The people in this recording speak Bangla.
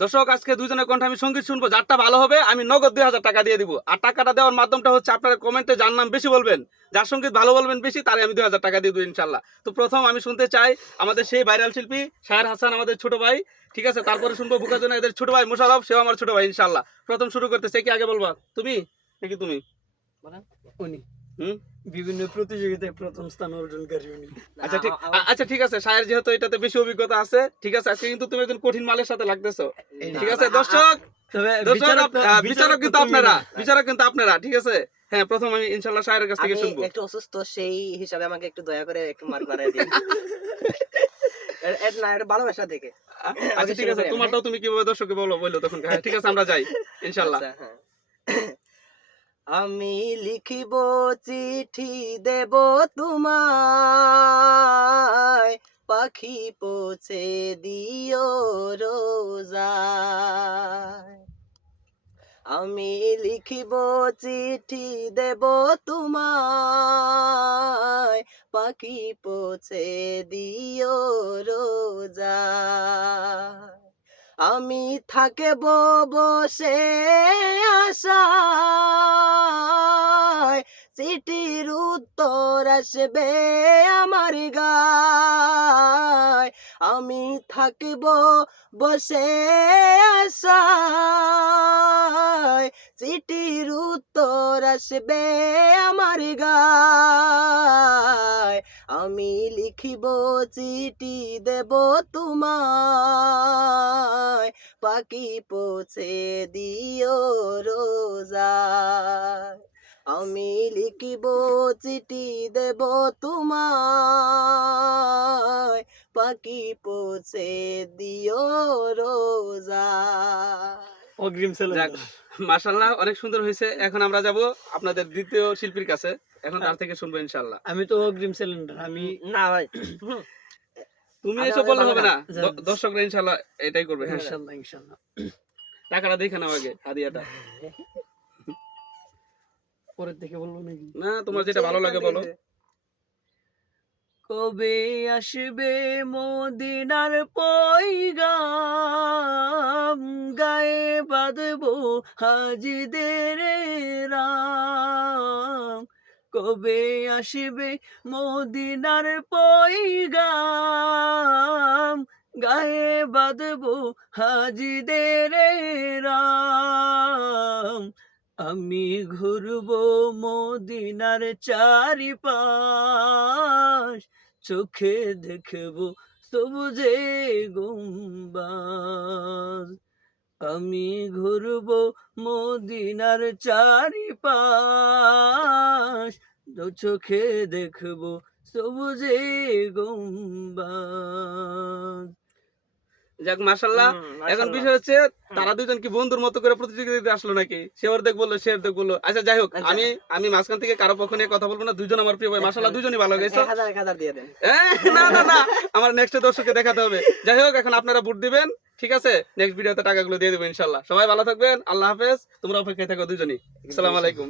দর্শক আজকে দুজনের কণ্ঠে আমি সঙ্গীত শুনবো, যারটা ভালো হবে আমি নগদ 2000 টাকা দিয়ে দিব। আর টাকাটা দেওয়ার মাধ্যমটা হচ্ছে আপনারা কমেন্টে যার নাম বেশি বলবেন, যার সঙ্গীত ভালো বলবেন বেশি, তারে আমি 2000 টাকা দিয়ে দেবো ইনশাল্লাহ। তো প্রথম আমি শুনতে চাই আমাদের সেই ভাইরাল শিল্পী শাহের হাসান, আমাদের ছোট ভাই, ঠিক আছে। তারপরে শুনবো বুকাজনা এদের ছোট ভাই মোশাররফ, সেও আমার ছোট ভাই ইনশাল্লাহ। প্রথম শুরু করতেছে, কি আগে বলবা, তুমি নাকি তুমি? উনি হুম, বিভিন্ন প্রতিযোগিতায় প্রথম স্থান অর্জনকারী উনি। আচ্ছা ঠিক আছে, শাহের যেহেতু এটাতে বেশি অভিজ্ঞতা আছে, ঠিক আছে, আজকে কিন্তু তুমি একজন কঠিন মালের সাথে লাগতেছো, ঠিক আছে। দর্শক তবে বিচারক কিন্তু আপনারা, বিচারক কিন্তু আপনারা, ঠিক আছে। হ্যাঁ, প্রথম আমি ইনশাআল্লাহ শাহের কাছ থেকে আমি শুনবো। একটু অসুস্থ, সেই হিসাবে আমাকে একটু দয়া করে একটু মার্ক বাড়ায় দিন। না, এটা ভালোবাসা থেকে। আচ্ছা ঠিক আছে, তোমারটাও তুমি কিভাবে দর্শককে বলো তখন। হ্যাঁ ঠিক আছে, আমরা যাই ইনশাআল্লাহ। আচ্ছা, হ্যাঁ। আমি লিখিব চিঠি দেব তোমায়, পাখি পৌঁছে দিও রোজায়। আমি লিখিব চিঠি দেব তোমায়, পাখি পৌঁছে দিও রোজায়। আমি থাকব বসে আশায়, চিঠির উত্তর আসবে আমার গায়। আমি থাকব বসে আশায়, চিঠির উত্তর আসবে আমার গায়। আমি লিখিব চিঠি দেব তোমায়, পাখি পৌঁছে দিও রোজায়। আমি লিখিব চিঠি দেব তোমায়, পাখি পৌঁছে দিও রোজায়। অগ্রিম যাক, চ্যালেঞ্জ। মাশাআল্লাহ, অনেক সুন্দর হয়েছে। এখন আমরা যাব আপনাদের দ্বিতীয় শিল্পীর কাছে, এখন তার থেকে শুনবো ইনশাআল্লাহ। আমি তো অগ্রিম সিলিন্ডার। আমি না ভাই, তুমি আরে এসব বললে হবে না, যাক। দর্শকরা ইনশাআল্লাহ এটাই করবে। হ্যাঁ, ইনশাআল্লাহ ইনশাআল্লাহ। টাকাটা দেখে নাও আগে, হাদিয়াটা। পরের থেকে বলবো নাকি? না, তোমার যেটা ভালো লাগে বলো। কবে আসবে মদিনার পয়গাম, গায়ে বাঁধবো হাজিদের রাম। কবে আসবে মদিনার পয়গাম, গায়ে বাঁধবো হাজিদের রাম। আমি ঘুরবো মদিনার চারিপাশ, চোখে দেখবো সবুজে গুম্বাজ। আমি ঘুরবো মদিনার চারিপাশ, দু চোখে দেখবো সবুজে গুম্বাজ। যাক, মাশাআল্লাহ। এখন বিষয় হচ্ছে তারা দুজন কি বন্ধুর মতো করে প্রতিযোগিতা আসলো নাকি? সে অর্ধেক বললো, সে অর্ধেক বললো। আচ্ছা যাই হোক, আমি মাঝখান থেকে কারো পক্ষ নিয়ে কথা বলবো না। দুজন আমার প্রিয় ভাই, মাশাআল্লাহ, দুজনই ভালো গেছে। 1000 দিয়ে দেন। না, আমার নেক্সট দর্শককে দেখাতে হবে। যাই হোক, এখন আপনারা ভোট দিবেন, ঠিক আছে। নেক্সট ভিডিওতে টাকাগুলো দিয়ে দেবো ইনশাআল্লাহ। সবাই ভালো থাকবেন, আল্লাহ হাফেজ। তোমরা অপেক্ষায় থাকো দুজনই। আসসালামু আলাইকুম।